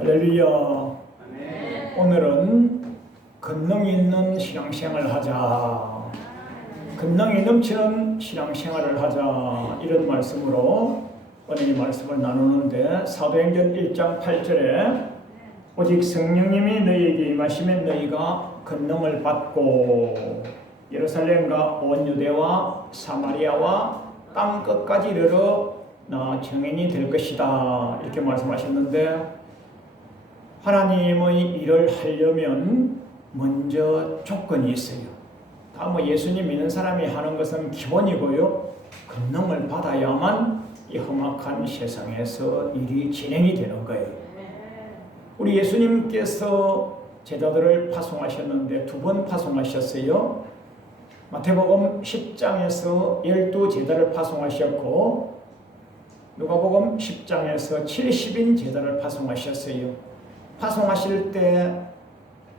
할렐루야. 아멘. 오늘은 권능이 있는 신앙생활을 하자, 권능이 넘치는 신앙생활을 하자, 이런 말씀으로 오늘 이 말씀을 나누는데, 사도행전 1장 8절에 오직 성령님이 너희에게 임하시면 너희가 권능을 받고 예루살렘과 온 유대와 사마리아와 땅 끝까지 이르러 나 증인이 될 것이다, 이렇게 말씀하셨는데, 하나님의 일을 하려면 먼저 조건이 있어요. 다 예수님 믿는 사람이 하는 것은 기본이고요, 권능을 받아야만 이 험악한 세상에서 일이 진행이 되는 거예요. 우리 예수님께서 제자들을 파송하셨는데 2번 파송하셨어요. 마태복음 10장에서 12제자를 파송하셨고, 누가복음 10장에서 70인 제자를 파송하셨어요. 파송하실 때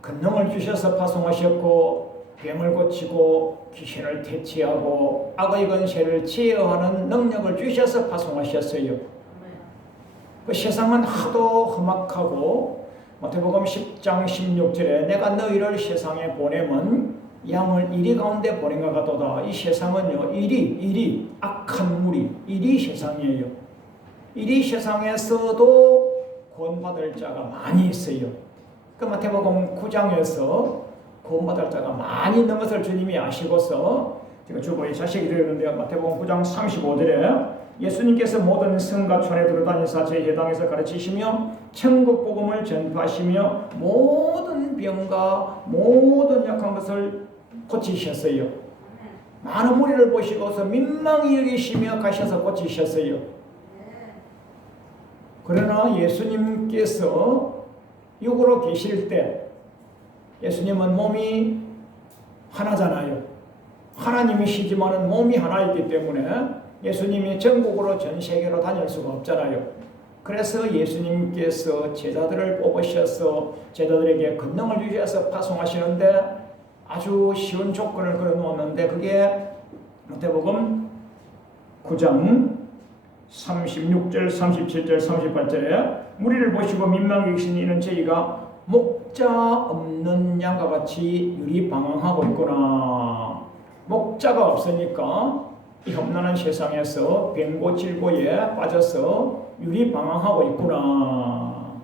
권능을 주셔서 파송하셨고, 병을 고치고 귀신을 퇴치하고 악의 권세를 제어하는 능력을 주셔서 파송하셨어요. 그 세상은 하도 험악하고, 마태복음 10장 16절에 내가 너희를 세상에 보내면 양을 이리 가운데 보낸 것 같도다. 이 세상은요, 이리 악한 무리, 이리 세상이에요. 이리 세상에서도 구원받을 자가 많이 있어요. 그 마태복음 9장에서 구원받을 자가 많이 있는 것을 주님이 아시고서, 제가 주보에 자세히 드렸는데요, 마태복음 9장 35절에 예수님께서 모든 성과 촌에 들어다니사 제 회당에서 가르치시며 천국 복음을 전파하시며 모든 병과 모든 약한 것을 고치셨어요. 많은 무리를 보시고서 민망히 여기시며 가셔서 고치셨어요. 그러나 예수님께서 육으로 계실 때, 예수님은 몸이 하나잖아요. 하나님이시지만 몸이 하나이기 때문에 예수님이 전국으로 전 세계로 다닐 수가 없잖아요. 그래서 예수님께서 제자들을 뽑으셔서 제자들에게 권능을 주셔서 파송하시는데, 아주 쉬운 조건을 걸어놓았는데, 그게 마태복음 9장 36절, 37절, 38절에 무리를 보시고 민망히 계신 이는 저희가 목자 없는 양과 같이 유리방황하고 있구나. 목자가 없으니까 이 험난한 세상에서 병고질고에 빠져서 유리방황하고 있구나.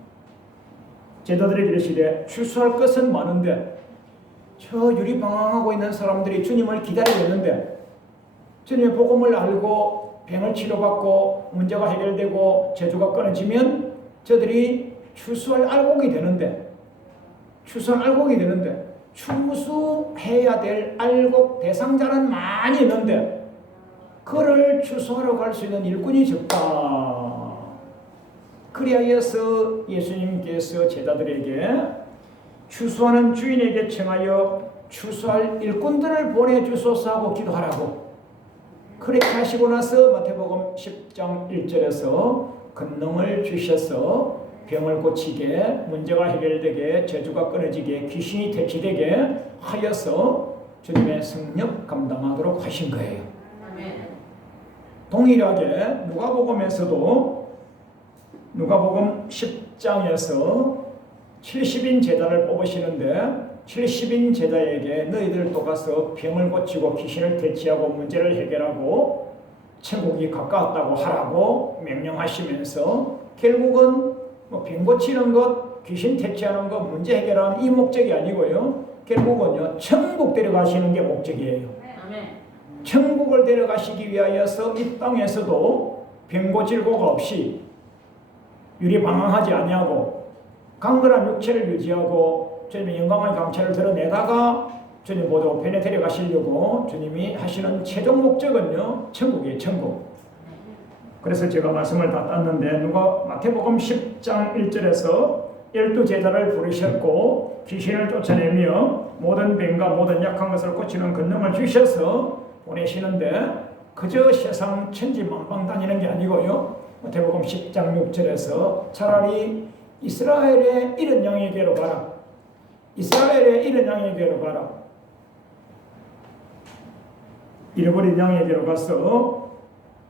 제자들에게 이르시되 출소할 것은 많은데 저 유리방황하고 있는 사람들이 주님을 기다리고 있는데, 주님의 복음을 알고 병을 치료받고 문제가 해결되고 저주가 끊어지면 저들이 추수할 알곡이 되는데, 추수해야 될 알곡 대상자는 많이 있는데 그를 추수하러 갈 수 있는 일꾼이 적다. 그리하여서 예수님께서 제자들에게 추수하는 주인에게 청하여 추수할 일꾼들을 보내주소서 하고 기도하라고, 그렇게 하시고 나서 마태복음 10장 1절에서 권능을 주셔서 병을 고치게, 문제가 해결되게, 저주가 끊어지게, 귀신이 퇴치되게 하여서 주님의 성령 감당하도록 하신 거예요. 동일하게 누가복음에서도 누가복음 10장에서 70인 제자를 뽑으시는데, 70인 제자에게 너희들도 가서 병을 고치고 귀신을 퇴치하고 문제를 해결하고 천국이 가까웠다고 하라고 명령하시면서, 결국은 병 고치는 것, 귀신 퇴치하는 것, 문제 해결하는 이 목적이 아니고요, 결국은요, 천국 데려가시는 게 목적이에요. 천국을 데려가시기 위하여서 이 땅에서도 병고질고가 없이 유리방황하지 아니하고 강건한 육체를 유지하고 주님의 영광의 강체를 드러내다가 주님 보좌 우편에 데려가시려고 주님이 하시는 최종 목적은요, 천국이에요. 천국. 그래서 제가 말씀을 다 땄는데, 누가 마태복음 10장 1절에서 12제자를 부르셨고 귀신을 쫓아내며 모든 병과 모든 약한 것을 고치는 권능을 주셔서 보내시는데, 그저 세상 천지만방 다니는 게 아니고요, 마태복음 10장 6절에서 차라리 이스라엘의 잃은 양에게로 가라. 이스라엘의 잃은 양에게로 가라. 잃어버린 양에게로 가서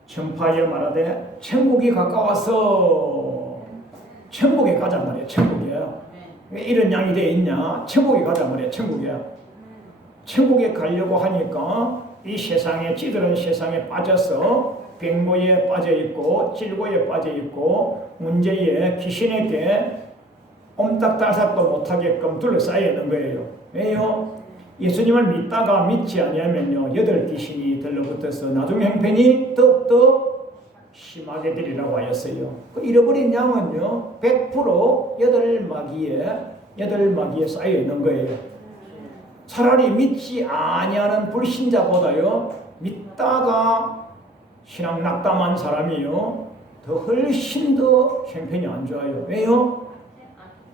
전파하여 말하되 천국이 가까워서 천국에 가라. 가자 말이야. 천국에. 왜 이런 양이 돼 있냐? 천국에 가자 말이야. 천국에. 천국에 가려고 하니까 이 세상에 찌들은 세상에 빠져서 병고에 빠져 있고 질고에 빠져 있고 문제에 귀신에게 옴딱달싹도 못하게끔 둘러싸여 있는 거예요. 왜요? 예수님을 믿다가 믿지 아니하면요 8귀신이 들러붙어서 나중 형편이 더욱더 심하게 되리라고 하였어요. 그 잃어버린 양은요 100% 8마귀에 쌓여 있는 거예요. 차라리 믿지 아니하는 불신자보다요 믿다가 신앙 낙담한 사람이요 더 훨씬 더 형편이 안 좋아요. 왜요?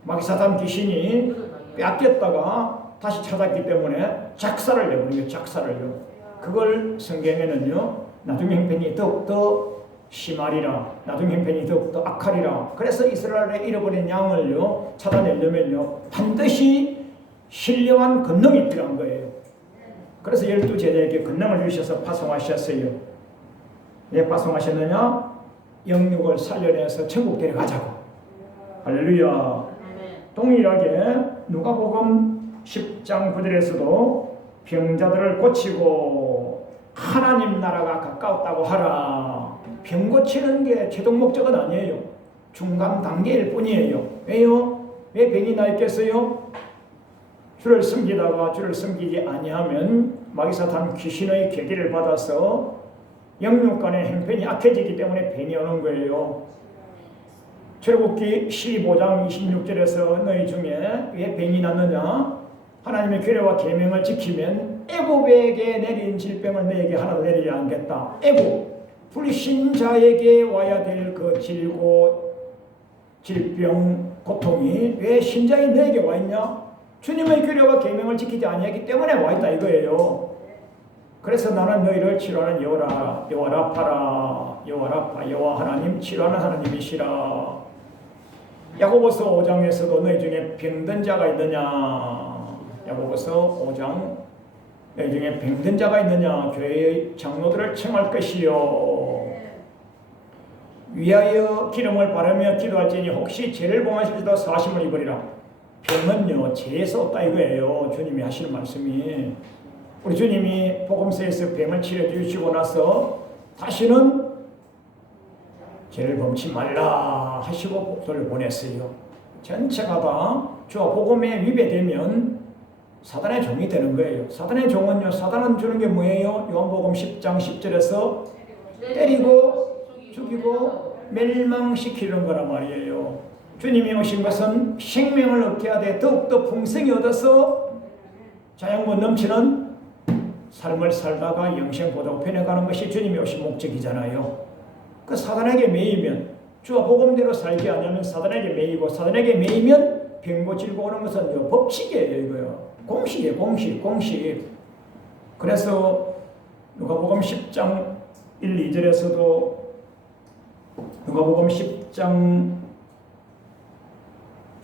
마귀사탄 귀신이 뺏겼다가 다시 찾았기 때문에 작사를 내버린 거예요. 작사를요. 그걸 성경에는요 나중 형편이 더욱더 심하리라, 나중 형편이 더욱더 악하리라. 그래서 이스라엘의 잃어버린 양을요 찾아내려면요 반드시 신령한 권능이 필요한 거예요. 그래서 12제자에게 권능을 주셔서 파송하셨어요. 왜 파송하셨느냐? 영육을 살려내서 천국 데려가자고. 할렐루야. 동일하게 누가복음 10장 9절에서도 병자들을 고치고 하나님 나라가 가까웠다고 하라. 병 고치는 게 최종 목적은 아니에요. 중간 단계일 뿐이에요. 왜요? 왜 병이 나 있겠어요? 주를 섬기다가 주를 섬기지 아니하면 마귀사탄 귀신의 계기를 받아서 영육간의 형편이 악해지기 때문에 병이 오는 거예요. 출애굽기 15장 26절에서 너희 중에 왜 병이 났느냐? 하나님의 규례와 계명을 지키면 애굽에게 내린 질병을 너에게 하나도 내리지 않겠다. 애굽 불신자에게 와야 될 그 질고 질병 고통이 왜 신자인 너에게 와 있냐? 주님의 규례와 계명을 지키지 아니하기 때문에 와 있다 이거예요. 그래서 나는 너희를 치료하는 여호라 라파라 여호와 하나님 치료하는 하나님이시라. 야고보서 5장에서도 너희 중에 병든 자가 있느냐? 야고보서 5장 너희 중에 병든 자가 있느냐? 교회의 장로들을 청할 것이요 위하여 기름을 바르며 기도할지니 혹시 죄를 범하실지도 사하심을 입으리라. 병은요 죄에서 없다 이거예요. 주님이 하시는 말씀이. 우리 주님이 복음서에서 병을 치료 주시고 나서 다시는 죄를 범치 말라 하시고 복도를 보냈어요. 전체가 다 주와 복음에 위배되면 사단의 종이 되는 거예요. 사단의 종은요 사단은 주는 게 뭐예요? 요한복음 10장 10절에서 때리고 죽이고 멸망시키는 거란 말이에요. 주님이 오신 것은 생명을 얻게 하되 더욱더 풍성히 얻어서 자양분 넘치는 삶을 살다가 영생보다 변해가는 것이 주님이 오신 목적이잖아요. 그 사단에게 매이면 주와 복음대로 살지 않으면 사단에게 매이고 사단에게 매이면 병고질고 오는 것은 법칙이에요. 이거요. 공식이에요. 공식. 그래서 누가복음 10장 1, 2절에서도 누가복음 10장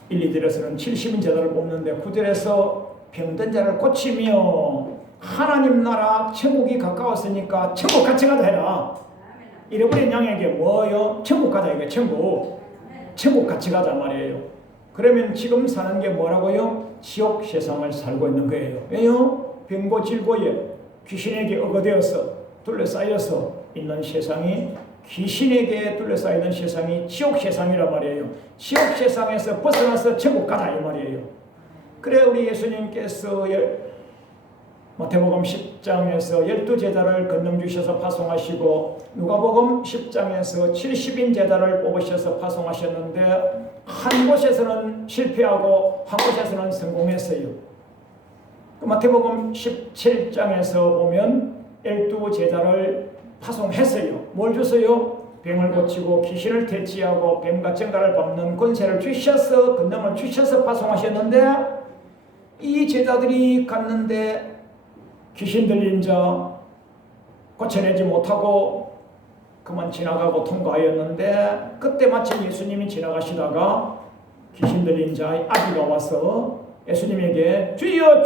1, 2절에서는 70인 제자를 뽑는데 9절에서 병든 자를 고치며 하나님 나라 천국이 가까웠으니까 천국 같이 가자 해라. 잃어버린 양에게 뭐요? 천국 가자 이거 천국 같이 가자 말이에요. 그러면 지금 사는 게 뭐라고요? 지옥 세상을 살고 있는 거예요. 왜요? 병고 질고에 귀신에게 억어되어서 둘러싸여서 있는 세상이 귀신에게 둘러싸이는 세상이 지옥 세상이란 말이에요. 지옥 세상에서 벗어나서 천국 가자 이 말이에요. 그래 우리 예수님께서 마태복음 10장에서 12제자를 건능 주셔서 파송하시고 누가복음 10장에서 70인 제자를 뽑으셔서 파송하셨는데 한 곳에서는 실패하고 한 곳에서는 성공했어요. 마태복음 17장에서 보면 12제자를 파송했어요. 뭘 줬어요? 병을 고치고 귀신을 퇴치하고 뱀과 정갈을 밟는 권세를 주셔서 권능을 주셔서 파송하셨는데 이 제자들이 갔는데 귀신 들린 자 고쳐내지 못하고 그만 지나가고 통과하였는데 그때 마침 예수님이 지나가시다가 귀신 들린 자의 아비가 와서 예수님에게 주여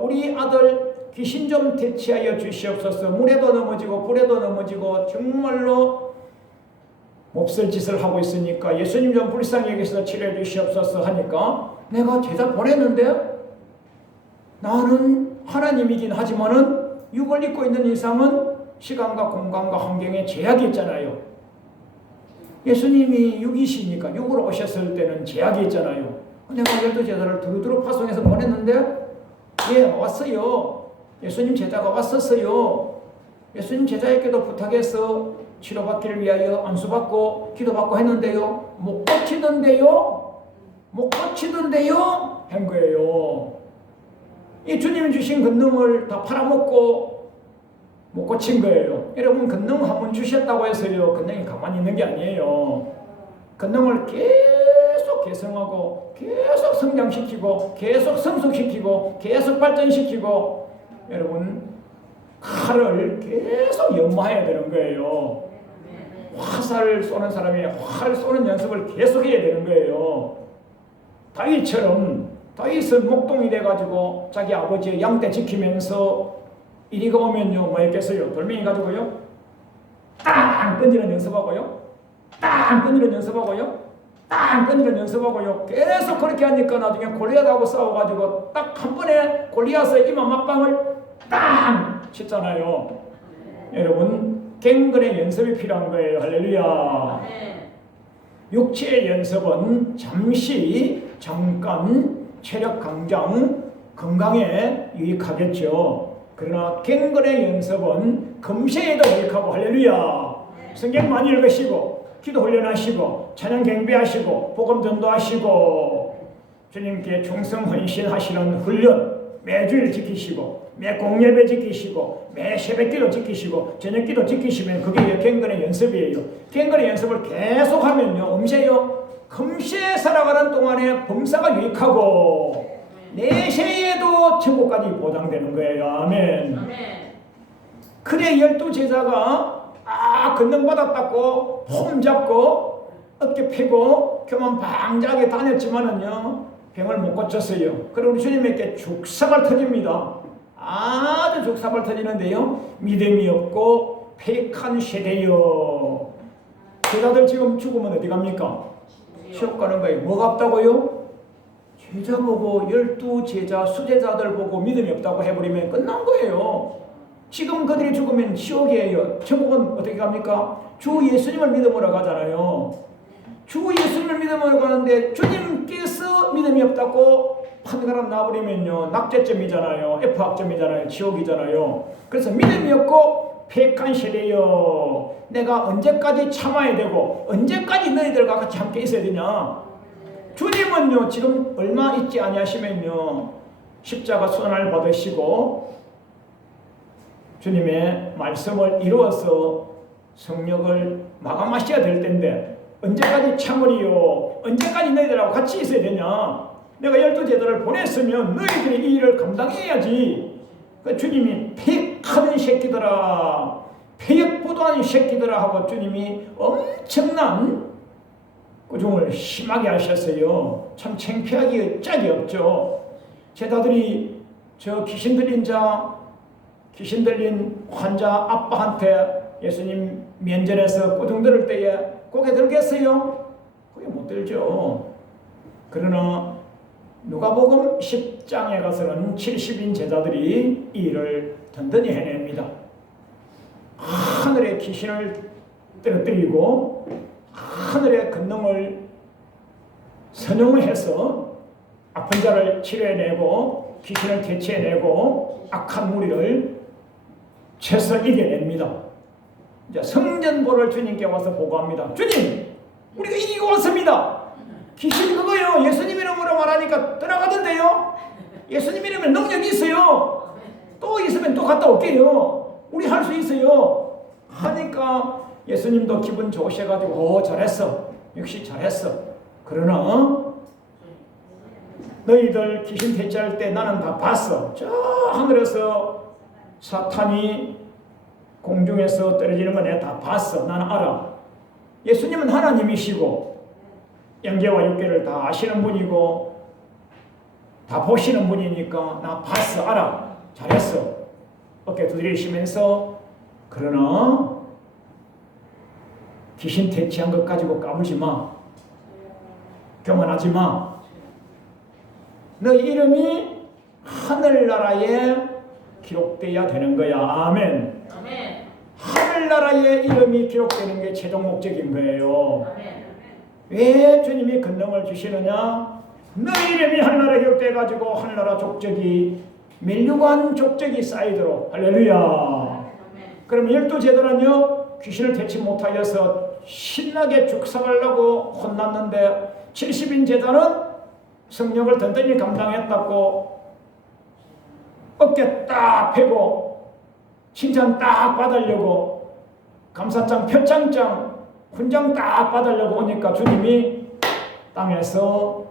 우리 아들 귀신 좀 퇴치하여 주시옵소서. 물에도 넘어지고 불에도 넘어지고 정말로 몹쓸 짓을 하고 있으니까 예수님 좀 불쌍히 여기서 치료해 주시옵소서 하니까 내가 제자 보냈는데 나는 하나님이긴 하지만은 육을 입고 있는 이상은 시간과 공간과 환경에 제약이 있잖아요. 예수님이 육이시니까 육으로 오셨을 때는 제약이 있잖아요. 내가 12제자를 두루두루 파송해서 보냈는데 왔어요. 예수님 제자가 왔었어요. 예수님 제자에게도 부탁해서 치료받기를 위하여 안수받고 기도받고 했는데요. 못 고치던데요. 한 거예요. 이 주님이 주신 권능을 다 팔아먹고 못 고친 거예요. 여러분 권능 한번 주셨다고 해서요. 권능이 가만히 있는 게 아니에요. 권능을 계속 개성하고 계속 성장시키고 계속 성숙시키고 계속 발전시키고 여러분 칼을 계속 연마해야 되는 거예요. 화살을 쏘는 사람이 활 쏘는 연습을 계속해야 되는 거예요. 다윗은 목동이 돼가지고 자기 아버지의 양떼 지키면서 이리가 오면요 뭐 했겠어요? 돌멩이 가지고요 땅 던지는 연습하고요 땅 던지는 연습하고요 땅 던지는 연습하고요 계속 그렇게 하니까 나중에 골리앗하고 싸워가지고 딱 한 번에 골리앗의 이마 맞방을 땅 쳤잖아요. 여러분 갱근의 연습이 필요한 거예요. 할렐루야. 육체의 연습은 잠깐 체력 강장 건강에 유익하겠죠. 그러나 갱근의 연습은 금세에도 유익하고 할렐루야. 성경 많이 읽으시고 기도 훈련하시고 찬양 경배하시고 복음 전도하시고 주님께 충성 헌신하시는 훈련 매주일 지키시고 매 공예배 지키시고 매 새벽기도 지키시고 저녁기도 지키시면 그게 갱근의 연습이에요. 갱근의 연습을 계속하면요 금세 살아가는 동안에 범사가 유익하고 내세에도 천국까지 보장되는 거예요. 아멘. 그래 12제자가 권능 받았다고 폼 잡고 어깨 펴고 교만 방자하게 다녔지만은요 병을 못 고쳤어요. 그리고 주님에게 죽사발 터집니다. 아주 죽사발 터지는데요 믿음이 없고 폐역한 세대요. 제자들 지금 죽으면 어디 갑니까? 시험 가는 거예요. 뭐가 없다고요? 제자 보고 12제자 수제자들 보고 믿음이 없다고 해버리면 끝난 거예요. 지금 그들이 죽으면 지옥이에요. 천국은 어떻게 갑니까? 주 예수님을 믿음으로 가잖아요. 주 예수님을 믿음으로 가는데 주님께서 믿음이 없다고 판가람 놔버리면요 낙제점이잖아요. F학점이잖아요. 지옥이잖아요. 그래서 믿음이 없고 폐역한 세대요. 내가 언제까지 참아야 되고 언제까지 너희들과 같이 함께 있어야 되냐. 주님은요 지금 얼마 있지 아니하시면요 십자가 순환을 받으시고 주님의 말씀을 이루어서 성령을 마감하셔야 될 텐데 언제까지 참으리요? 언제까지 너희들하고 같이 있어야 되냐? 내가 12제자를 보냈으면 너희들이 이 일을 감당해야지. 그 주님이 폐역하는 새끼들아, 폐역부도한 새끼들아 하고 주님이 엄청난 꾸중을 심하게 하셨어요. 참 창피하기 짝이 없죠. 제자들이 저 귀신 들린 환자 아빠한테 예수님 면전에서 꾸중 들을 때에 고개 들겠어요? 고개 못 들죠. 그러나 누가복음 10장에 가서는 70인 제자들이 이 일을 든든히 해냅니다. 하늘의 귀신을 떨어뜨리고 하늘의 권능을 선용해서 아픈 자를 치료해내고 귀신을 퇴치해내고 악한 무리를 채서 이겨냅니다. 이제 성전보를 주님께 와서 보고합니다. 주님, 우리가 이기고 왔습니다. 귀신 그거요 예수님 이름으로 말하니까 떠나가던데요. 예수님 이름에 능력이 있어요. 또 있으면 또 갔다 올게요. 우리 할 수 있어요. 하니까 예수님도 기분 좋으셔가지고 잘했어. 역시 잘했어. 그러나 너희들 귀신 퇴치할 때 나는 다 봤어. 저 하늘에서 사탄이 공중에서 떨어지는 거 내가 다 봤어. 나는 알아. 예수님은 하나님이시고 영계와 육계를 다 아시는 분이고 다 보시는 분이니까 나 봤어. 알아. 잘했어. 어깨 두드리시면서 그러나 귀신 퇴치한 것 가지고 까불지 마. 교만하지 마. 너 이름이 하늘나라에 기록돼야 되는 거야. 아멘. 아멘. 하늘나라에 이름이 기록되는 게 최종 목적인 거예요. 아멘. 왜 주님이 권능을 주시느냐? 너 이름이 하늘나라에 기록돼 가지고 하늘나라 족적이 멸류관 족적이 쌓이도록. 할렐루야. 아멘. 그럼 12제도는요 귀신을 퇴치 못하여서 신나게 죽상하려고 혼났는데 70인 제자는 성령을 든든히 감당했다고 어깨 딱 펴고 칭찬 딱 받으려고 감사장 표창장 훈장 딱 받으려고 오니까 주님이 땅에서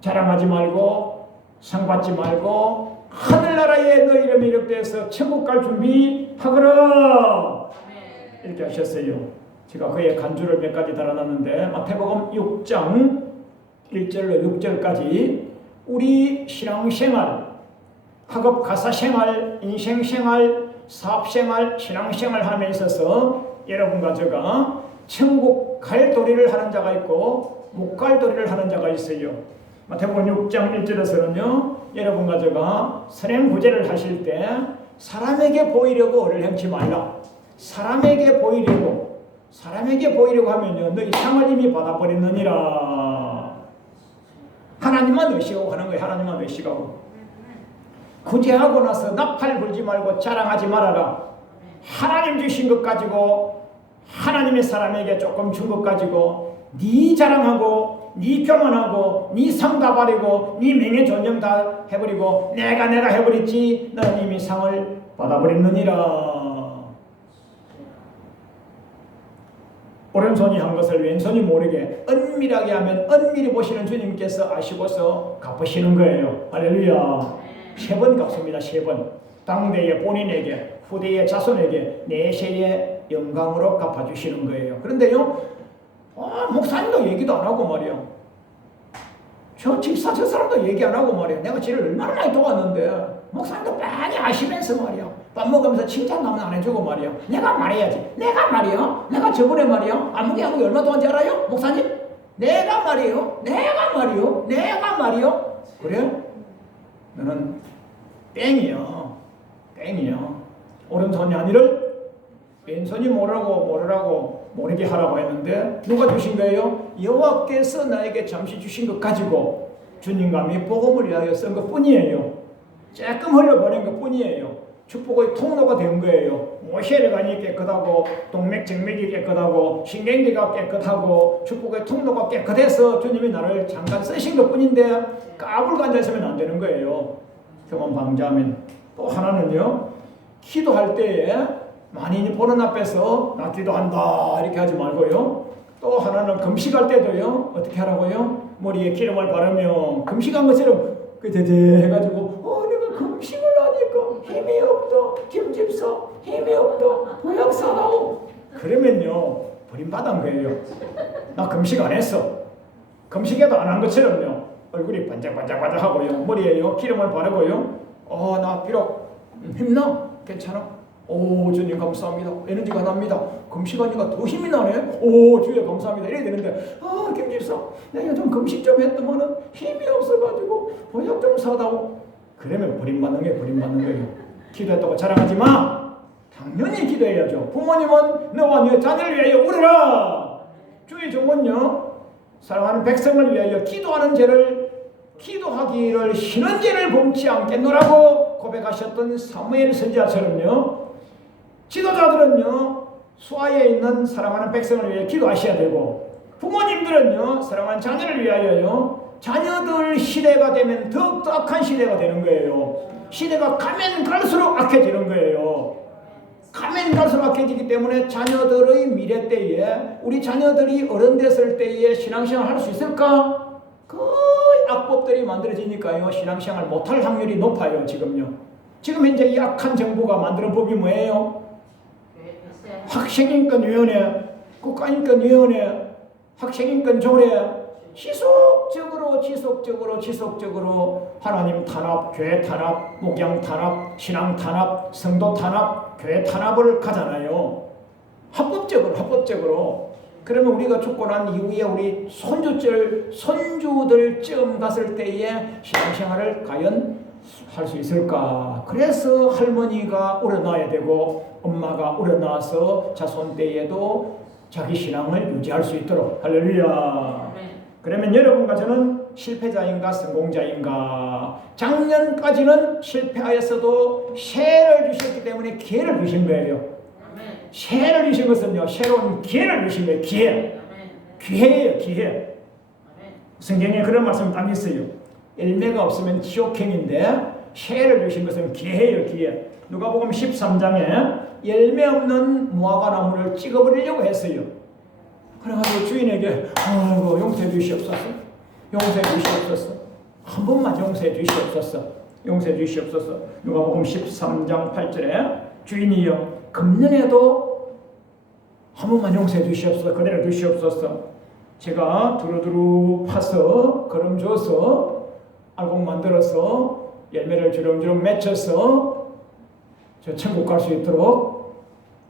자랑하지 말고 상 받지 말고 하늘나라에 너 이름이 이렇게해서 천국 갈 준비하거라 이렇게 하셨어요. 제가 그의 간주를 몇 가지 달아놨는데 마태복음 6장 1절로 6절까지 우리 신앙생활, 학업 가사생활, 인생생활, 사업생활, 신앙생활 함에 있어서 여러분과 제가 천국 갈 도리를 하는 자가 있고 못 갈 도리를 하는 자가 있어요. 마태복음 6장 1절에서는요 여러분과 제가 선행구제를 하실 때 사람에게 보이려고 얼을 행치 말라. 사람에게 보이려고 하면요 너희 상을 이미 받아버렸느니라. 하나님만 의식하고 하는 거예요. 하나님만 의식하고 구제하고 나서 나팔 불지 말고 자랑하지 말아라. 하나님 주신 것 가지고 하나님의 사람에게 조금 준 것 가지고 네 자랑하고 네 교만하고 네 상 다 버리고 네 명예 존경 다 해버리고 내가 해버렸지 너는 이미 상을 받아버렸느니라. 오른손이 한 것을 왼손이 모르게 은밀하게 하면 은밀히 보시는 주님께서 아시고서 갚으시는 거예요. 할렐루야. 3번 갚습니다. 3번. 당대의 본인에게 후대의 자손에게 내세의 영광으로 갚아주시는 거예요. 그런데요 목사님도 얘기도 안 하고 말이야. 저 집사 저 사람도 얘기 안 하고 말이야. 내가 지를 얼마나 많이 도왔는데 목사님도 많이 아시면서 말이야. 밥 먹으면서 칭찬 나면 안 해주고 말이야. 내가 말해야지. 내가 말이야. 내가 저번에 말이야. 아무개 얼마 도왔는지 알아요? 목사님? 내가 말이요. 그래? 너는 뺑이야. 오른손이 아니를 왼손이 모르라고 모르게 하라고 했는데 누가 주신 거예요? 여호와께서 나에게 잠시 주신 것 가지고 주님감이 복음을 위하여 쓴 것 뿐이에요. 조금 흘려보낸 것 뿐이에요. 축복의 통로가 된 거예요. 모세혈관이 깨끗하고 동맥정맥이 깨끗하고 신경계가 깨끗하고 축복의 통로가 깨끗해서 주님이 나를 잠깐 쓰신 것 뿐인데 까불고 앉아있으면 안 되는 거예요. 교만 방자하면. 또 하나는요 기도할 때에 만인이 보는 앞에서 나 기도한다 이렇게 하지 말고요. 또 하나는 금식할 때도요 어떻게 하라고요? 머리에 기름을 바르면 금식한 것처럼 그대대 해가지고 내가 금식을 하니까 힘이 없다. 김집사 힘이 없다. 보약사다오. 그러면요 버림받은 거예요. 나 금식 안 했어. 금식해도 안 한 것처럼요 얼굴이 반짝반짝하고요 머리에요 기름을 바르고요 나 비록 힘나? 괜찮아? 오 주님 감사합니다. 에너지가 납니다. 금식하니까 더 힘이 나네. 오 주여 감사합니다. 이래야 되는데 김집사 내가 좀 금식 좀 했더만은 힘이 없어가지고 보약 좀 사다오. 그러면 버림받는 거예요. 기도했다고 자랑하지 마. 당연히 기도해야죠. 부모님은 너와 네 자녀를 위하여 울어라. 주의 종은요 사랑하는 백성을 위하여 기도하기를 쉬는 죄를 범치 않겠노라고 고백하셨던 사무엘 선지자처럼요 지도자들은요 수하에 있는 사랑하는 백성을 위해 기도하셔야 되고 부모님들은요 사랑하는 자녀를 위하여요 자녀들 시대가 되면 더욱더 악한 시대가 되는 거예요. 시대가 가면 갈수록 악해지는 거예요. 가면 갈수록 악해지기 때문에 자녀들의 미래 때에 우리 자녀들이 어른 됐을 때에 신앙생활 할 수 있을까? 거의 악법들이 만들어지니까요 신앙생활 못할 확률이 높아요. 지금 현재 이 악한 정부가 만드는 법이 뭐예요? 학생인권위원회, 국가인권위원회, 학생인권조례 지속적으로 하나님 탄압, 교회 탄압, 목양 탄압, 신앙 탄압, 성도 탄압, 교회 탄압을 가잖아요. 합법적으로 그러면 우리가 죽고 난 이후에 우리 손주들 쯤 갔을 때에 신앙생활을 과연 할 수 있을까? 그래서 할머니가 우러나야 되고 엄마가 우러나서 자손 때에도 자기 신앙을 유지할 수 있도록. 할렐루야. 그러면 여러분과 저는 실패자인가 성공자인가? 작년까지는 실패하였어도 새를 주셨기 때문에 기회를 주신 거예요. 새를 주신 것은요, 새로운 기회를 주신 거예요. 기회예요, 기회. 성경에 그런 말씀 딱 있어요. 열매가 없으면 지옥행인데 새를 주신 것은 기회예요, 기회. 누가복음 13장에 열매 없는 무화과 나무를 찍어버리려고 했어요. 그래가지고 주인에게 아이고 용서해 주시옵소서, 용서해 주시옵소서, 한 번만 용서해 주시옵소서, 용서해 주시옵소서. 누가복음 13장 8절에 주인이여 금년에도 한 번만 용서해 주시옵소서, 그대로 주시옵소서. 제가 두루두루 파서 거름 줘서 알곡 만들어서 열매를 주렁주렁 맺혀서 저 천국 갈 수 있도록.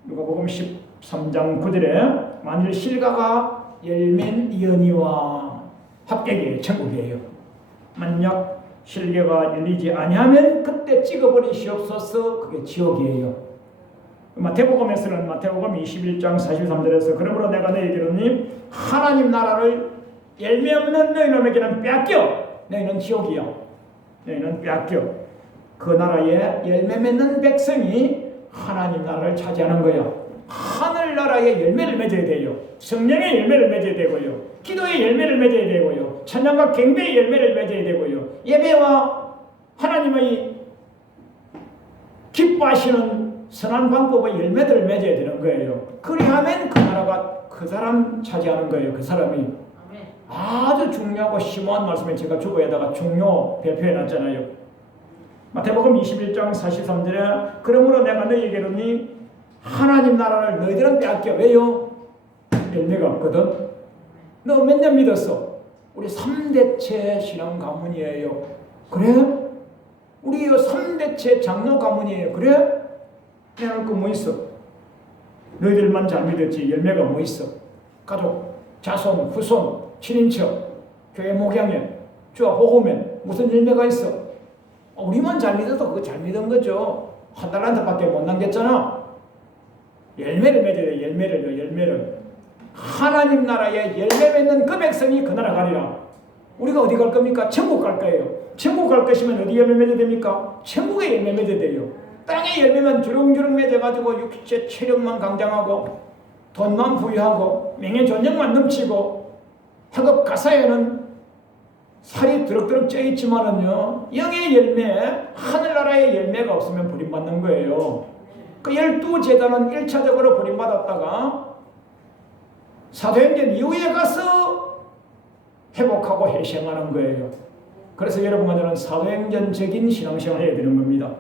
누가복음 13장 9절에 만일 실과가 열맨 이언이와 합격이에요. 천국이에요. 만약 실과가 열리지 아니하면 그때 찍어버리시옵소서. 그게 지옥이에요. 마태복음에서는 마태복음 21장 43절에서 그러므로 내가 너희에게 이르노니 하나님 나라를 열매 없는 너희놈에게는 빼앗겨. 너희는 지옥이야. 너희는 빼앗겨. 그 나라에 열매 맺는 백성이 하나님 나라를 차지하는 거야. 하늘나라의 열매를 맺어야 돼요. 성령의 열매를 맺어야 되고요. 기도의 열매를 맺어야 되고요. 찬양과 경배의 열매를 맺어야 되고요. 예배와 하나님의 기뻐하시는 선한 방법의 열매들을 맺어야 되는 거예요. 그리하면 그 나라가 그 사람 차지하는 거예요. 그 사람이. 아주 중요하고 심오한 말씀을 제가 주보에다가 중요 배표해 놨잖아요. 마태복음 21장 43절에 그러므로 내가 너희에게 이르노니 하나님 나라를 너희들은 빼앗겨. 왜요? 열매가 없거든. 너 몇 년 믿었어? 우리 3대째 신앙 가문이에요. 그래? 우리 3대째 장로 가문이에요. 그래? 내가 그 뭐 있어? 너희들만 잘 믿었지 열매가 뭐 있어? 가족, 자손, 후손, 친인척, 교회 목양에, 주와 복음에 무슨 열매가 있어? 우리만 잘 믿어도 그거 잘 믿은 거죠. 한 달란트밖에 못 남겼잖아. 열매를 맺어야 돼. 열매를. 하나님 나라에 열매 맺는 그 백성이 그 나라 가리라. 우리가 어디 갈 겁니까? 천국 갈 거예요. 천국 갈 것이면 어디 열매 맺어야 됩니까? 천국에 열매 맺어야 돼요. 땅에 열매만 주렁주렁 맺어가지고 육체 체력만 강장하고 돈만 부유하고 명예 존경만 넘치고 학업 가사에는 살이 드럭드럭 쪄있지만은요, 영의 열매, 하늘나라의 열매가 없으면 버림받는 거예요. 그 12제단은 1차적으로 버림받았다가 사도행전 이후에 가서 회복하고 회생하는 거예요. 그래서 여러분과 저는 사도행전적인 신앙생활을 해야 되는 겁니다.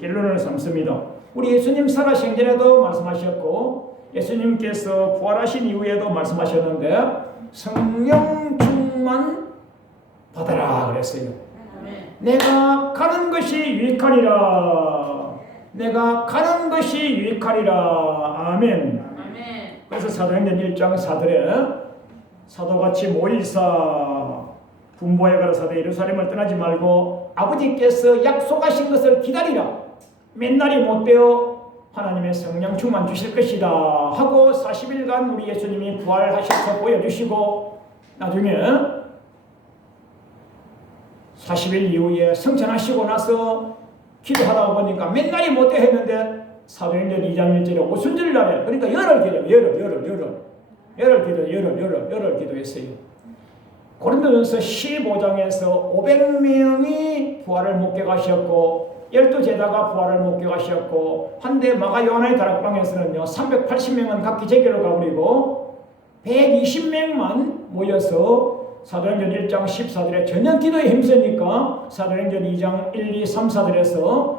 결론을 삼습니다. 우리 예수님 살아신 전에도 말씀하셨고 예수님께서 부활하신 이후에도 말씀하셨는데 성령 충만 받아라 그랬어요. 내가 가는 것이 유익하리라. 내가 가는 것이 유익하리라. 아멘. 그래서 사도행전 1장 4절에 사도같이 모일사 분보에 가라사대 예루살렘을 떠나지 말고 아버지께서 약속하신 것을 기다리라. 맨날이 못되어 하나님의 성령 충만 주실 것이다 하고 40일간 우리 예수님이 부활하셔서 보여주시고 나중에 40일 이후에 성천하시고 나서 기도하다 보니까 맨날이 못돼 했는데 사도행전 2장 1절에 오순절 날에 그러니까 열흘 기도했어요. 고린도전서 15장에서 500명이 부활을 목격하셨고 12제자가 부활을 목격하셨고 한데 마가 요한의 다락방에서는요 380명은 각기 제결로 가버리고 120명만 모여서 사도행전 1장 14절에 저녁 기도에 힘쓰니까 사도행전 2장 1, 2, 3, 4절에서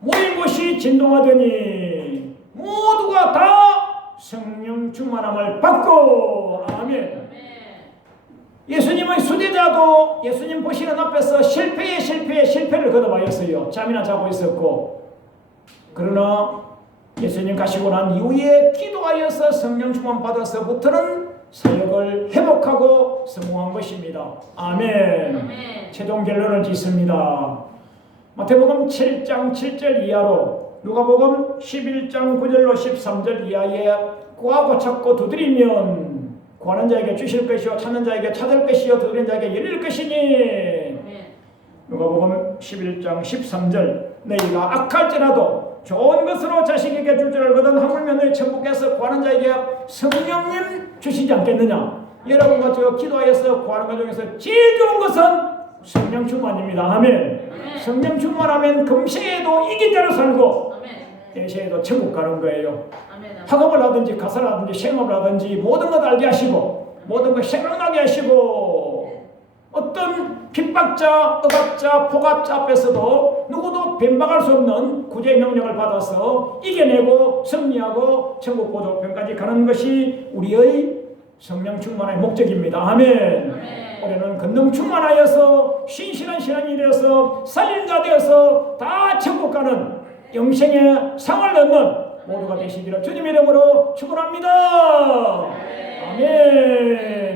모인 곳이 진동하더니 모두가 다 성령 충만함을 받고 아멘. 예수님의 수제자도 예수님 보시는 앞에서 실패를 거듭하였어요. 잠이나 자고 있었고 그러나 예수님 가시고 난 이후에 기도하여서 성령 충만 받아서부터는 사역을 회복하고 성공한 것입니다. 아멘. 아멘. 최종 결론을 짓습니다. 마태복음 7장 7절 이하로 누가복음 11장 9절로 13절 이하에 구하고 찾고 두드리면 구하는 자에게 주실 것이요 찾는 자에게 찾을 것이요 두드리는 자에게 열릴 것이니. 아멘. 누가복음 11장 13절 너희가 악할지라도 좋은 것으로 자식에게 줄 줄 알거든 하물며 너희 천국에서 구하는 자에게 성령님 주시지 않겠느냐. 여러분과 저 기도하여서 구하는 것 중에서 제일 좋은 것은 성령 충만입니다. 아멘. 성령 충만하면 금세에도 이긴 자로 살고 아멘. 대세에도 천국 가는 거예요. 아멘. 학업을 하든지 가사를 하든지 생업을 하든지 모든 것 알게 하시고 모든 것 생각나게 하시고 어떤 핍박자, 억압자, 폭압자 앞에서도 누구도 변박할 수 없는 구제의 능력을 받아서 이겨내고 승리하고 천국 보조편까지 가는 것이 우리의 성령 충만의 목적입니다. 아멘. 올해는 권능 충만하여서 신실한 신앙이 되어서 살림자 되어서 다 천국 가는 영생의 상을 얻는 모두가 되시기를 주님의 이름으로 축원합니다. 아멘.